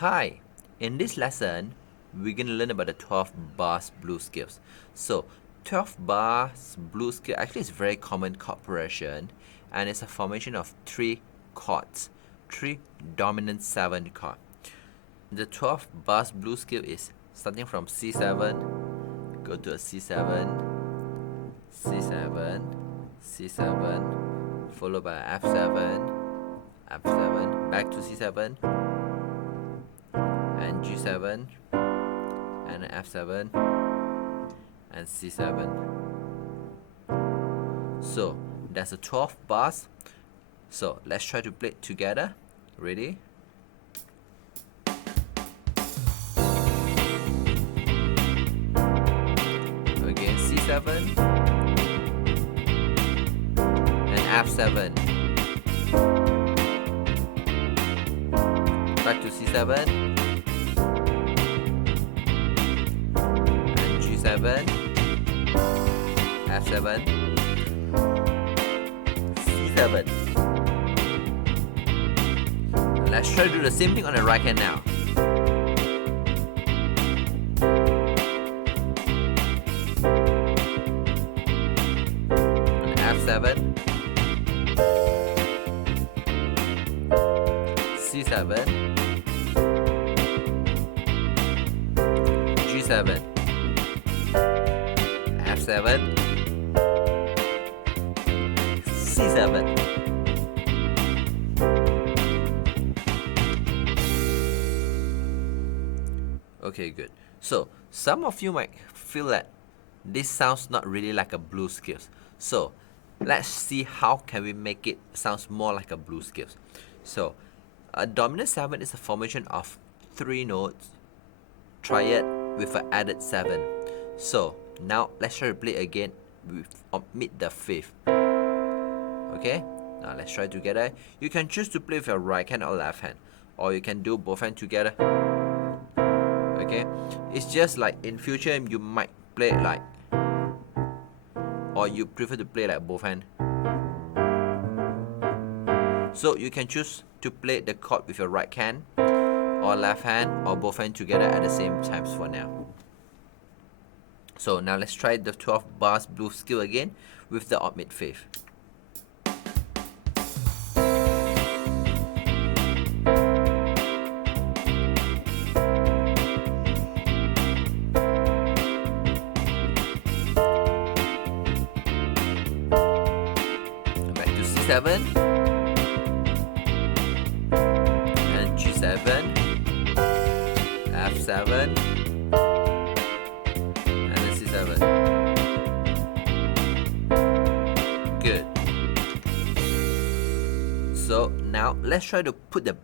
Hi, in this lesson, we're going to learn about the 12 bars blues scales. So, 12 bars blues scale actually is a very common chord progression, and it's a formation of 3 chords, 3 dominant 7 chords. The 12 bars blues scale is starting from C7, go to a C7, C7, C7, followed by F7, F7, back to C7, and G7, and F7, and C7. So that's the 12 bars. So let's try to play it together. Ready? Again, C7 and F7. Back to C7 and G7, F7, C7. Let's try to do the same thing on the right hand now. On F7, C7, G7, F7, C7. Okay, good. So some of you might feel that this sounds not really like a blues scales. So let's see how can we make it sounds more like a blues scales. So a dominant 7 is a formation of 3 notes, triad with an added 7. So now let's try to play again with omit the 5th. Okay, now let's try together. You can choose to play with your right hand or left hand, or you can do both hands together. Okay, it's just like in future you might play it like, or you prefer to play like both hands. So you can choose to play the chord with your right hand or left hand or both hands together at the same times for now. So now let's try the 12 bars blues scale again with the odd mid 5th. Back to C7 and G7, F7, and then C7. Good. So now let's try to put the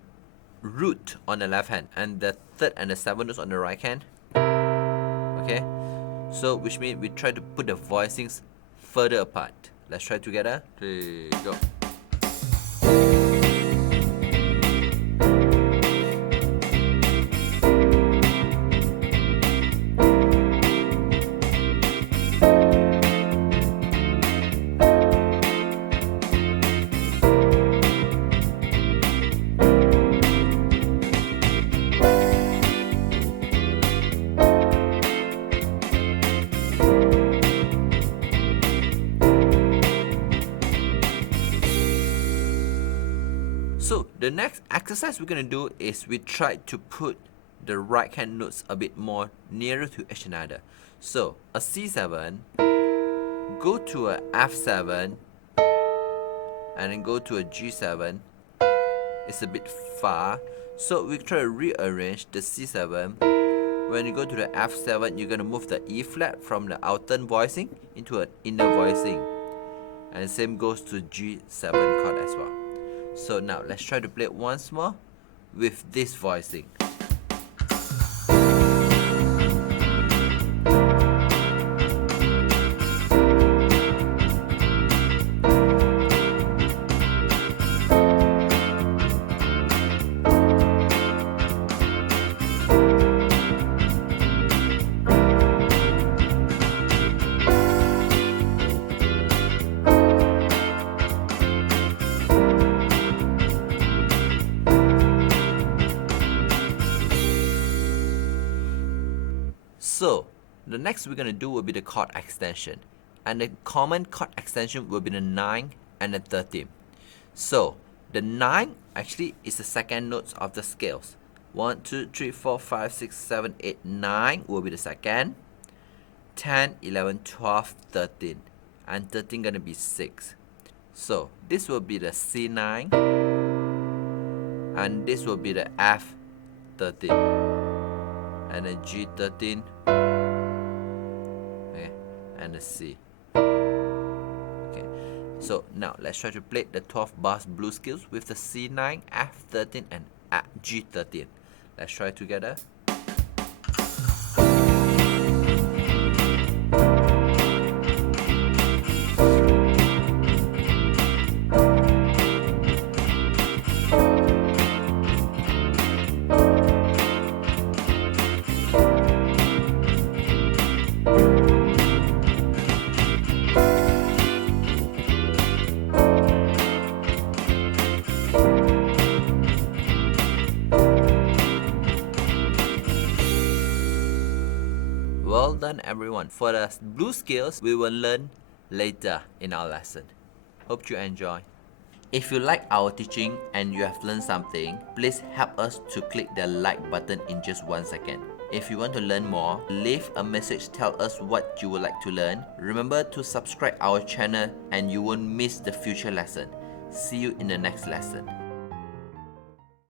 root on the left hand and the 3rd and the 7th notes on the right hand. Okay, so which means we try to put the voicings further apart. Let's try together. 3, go. So the next exercise we're going to do is we try to put the right hand notes a bit more nearer to each another. So a C7, go to a F7, and then go to a G7. It's a bit far, so we try to rearrange the C7. When you go to the F7, you're going to move the E flat from the outer voicing into an inner voicing, and the same goes to G7 chord as well. So now let's try to play it once more with this voicing. So the next we're gonna do will be the chord extension, and the common chord extension will be the 9 and the 13. So the 9 actually is the second notes of the scales. 1, 2, 3, 4, 5, 6, 7, 8, 9 will be the second. 10, 11, 12, 13, and 13 gonna be 6. So this will be the C9, and this will be the F13, and the G13, okay, and the C. Okay, so now let's try to play the 12 bars blues scales with the C9, F13, and G13. Let's try it together. Well done everyone. For the blues scales, we will learn later in our lesson. Hope you enjoy. If you like our teaching and you have learned something, please help us to click the like button in just 1 second. If you want to learn more, leave a message, tell us what you would like to learn. Remember to subscribe our channel and you won't miss the future lesson. See you in the next lesson.